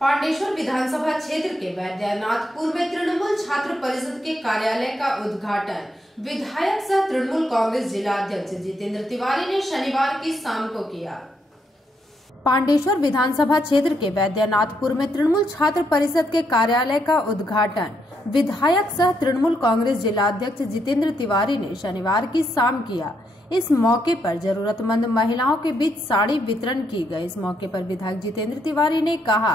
पांडेश्वर विधानसभा क्षेत्र के वैद्यनाथपुर में तृणमूल छात्र परिषद के कार्यालय का उद्घाटन विधायक सह तृणमूल कांग्रेस जिला अध्यक्ष जितेंद्र तिवारी ने शनिवार की शाम को किया। पांडेश्वर विधानसभा क्षेत्र के वैद्यनाथपुर में तृणमूल छात्र परिषद के कार्यालय का उद्घाटन विधायक सह तृणमूल कांग्रेस जिला अध्यक्ष जितेंद्र तिवारी ने शनिवार की शाम किया। इस मौके पर जरूरतमंद महिलाओं के बीच साड़ी वितरण की गई। इस मौके पर विधायक जितेंद्र तिवारी ने कहा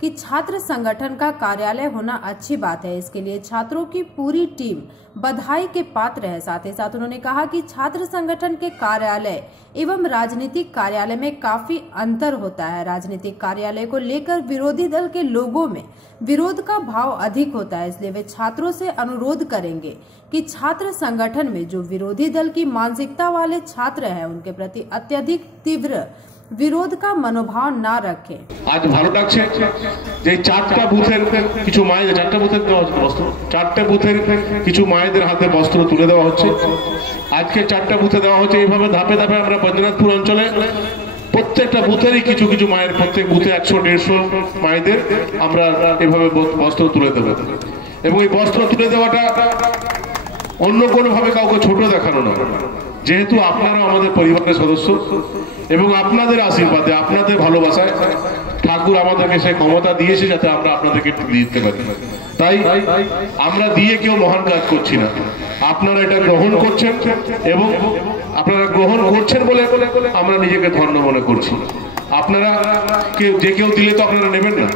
कि छात्र संगठन का कार्यालय होना अच्छी बात है, इसके लिए छात्रों की पूरी टीम बधाई के पात्र है। साथ ही साथ उन्होंने कहा कि छात्र संगठन के कार्यालय एवं राजनीतिक कार्यालय में काफी अंतर होता है। राजनीतिक कार्यालय को लेकर विरोधी दल के लोगों में विरोध का भाव अधिक होता है, इसलिए वे छात्रों से अनुरोध करेंगे कि छात्र संगठन में जो विरोधी दल की मानसिकता वाले छात्र हैं उनके प्रति अत्यधिक तीव्र विरोध का मनोभाव ना रखें। आज ভালো লাগছে যে চারটা বুথের কিছু মায়েদের চারটা বুথের দেওয়া হচ্ছে বস্ত্র, চারটা বুথের কিছু মায়েদের হাতে বস্ত্র তুলে দেওয়া হচ্ছে। আজকে চারটা বুথে দেওয়া হচ্ছে। এইভাবে ধাপে ধাপে আমরা বৈদ্যনাথপুর অঞ্চলে প্রত্যেকটা বুথেরই কিছু কিছু মায়ের প্রত্যেক বুথে 100-150 মায়েদের আমরা এইভাবে বস্ত্র তুলে দেব। এবং এই বস্ত্র তুলে দেওয়াটা অন্য কোনোভাবে কাউকে ছোট দেখানো নয়, যেহেতু আপনারা আমাদের পরিবারের সদস্য এবং আপনাদের আশীর্বাদে আপনাদের ভালোবাসায় ঠাকুর আমাদেরকে সেই ক্ষমতা দিয়েছে যাতে আমরা আপনাদেরকে দিতে পারি। তাই আমরা দিয়ে কেউ মহান কাজ করছি না, আপনারা এটা গ্রহণ করছেন এবং আপনারা গ্রহণ করছেন বলে আমরা নিজেকে ধন্য মনে করছি। আপনারা যে কেউ দিলে তো আপনারা নেবেন না,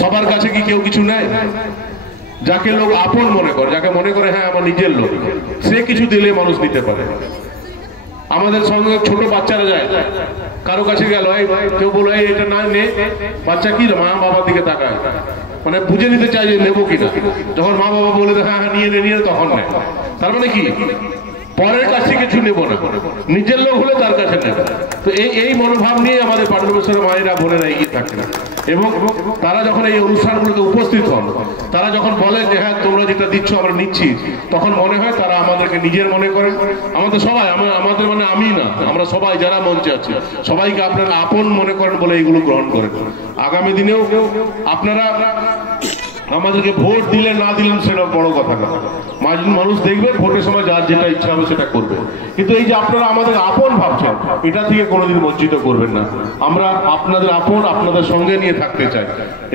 সবার কাছে কি কেউ কিছু নেয়? যাকে লোক আপন মনে করে, যাকে মনে করে হ্যাঁ আমার নিজের লোক, সে কিছু দিলে মানুষ নিতে পারে। আমাদের সঙ্গে ছোট বাচ্চারা যায়, কারো কাছে গেল কেউ বলো এটা না নে, বাচ্চা কি মা বাবার দিকে তাকায়, মানে বুঝে নিতে চাই যে নেবো কিনা। যখন মা বাবা বলে হ্যাঁ হ্যাঁ নিয়ে নিয়ে তখন নেয়। তার মানে কি পরের কাছে কিছু নেবো না, নিজের লোক হলে তার কাছে নেবে। তো এই মনোভাব নিয়ে আমাদের পাণ্ডবেশ্বরের মায়েরা বোনেরা এগিয়ে থাকে না। এবং তারা যখন এই অনুষ্ঠানগুলোতে উপস্থিত হন, তারা যখন বলে যে হ্যাঁ তোমরা যেটা দিচ্ছ আমরা নিচ্ছি, তখন মনে হয় তারা আমাদেরকে নিজের মনে করেন। আমাদের সবাই আমাদের মানে আমি না, আমরা সবাই যারা মঞ্চে আছি সবাইকে আপনারা আপন মনে করেন বলে এইগুলো গ্রহণ করেন। আগামী দিনেও আপনারা আমাদেরকে ভোট দিলেন না দিলেন সেটা বড় কথা না, মানুষ দেখবে ভোটের সময় যার যেটা ইচ্ছা হবে সেটা করবে। কিন্তু এই যে আপনারা আমাদের আপন ভাবছেন, এটা থেকে কোনোদিন বঞ্চিত করবেন না। আমরা আপনাদের আপন, আপনাদের সঙ্গে নিয়ে থাকতে চাই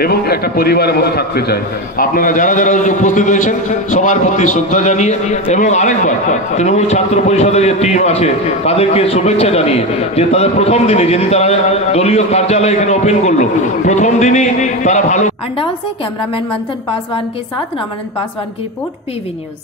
এবং একটা পরিবারের মতো থাকতে চাই। আপনারা যারা যারা উপস্থিত হয়েছেন সবার প্রতি শ্রদ্ধা জানিয়ে এবং আরেকবার তৃণমূল ছাত্র পরিষদের যে টিম আছে তাদেরকে শুভেচ্ছা জানিয়ে যে তাদের প্রথম দিনে যেদিন তারা দলীয় কার্যালয় এখানে ওপেন করলো, প্রথম দিনই তারা ভালো। अंडाल से कैमरामैन मंथन पासवान के साथ रामानंद पासवान की रिपोर्ट, पीवी न्यूज।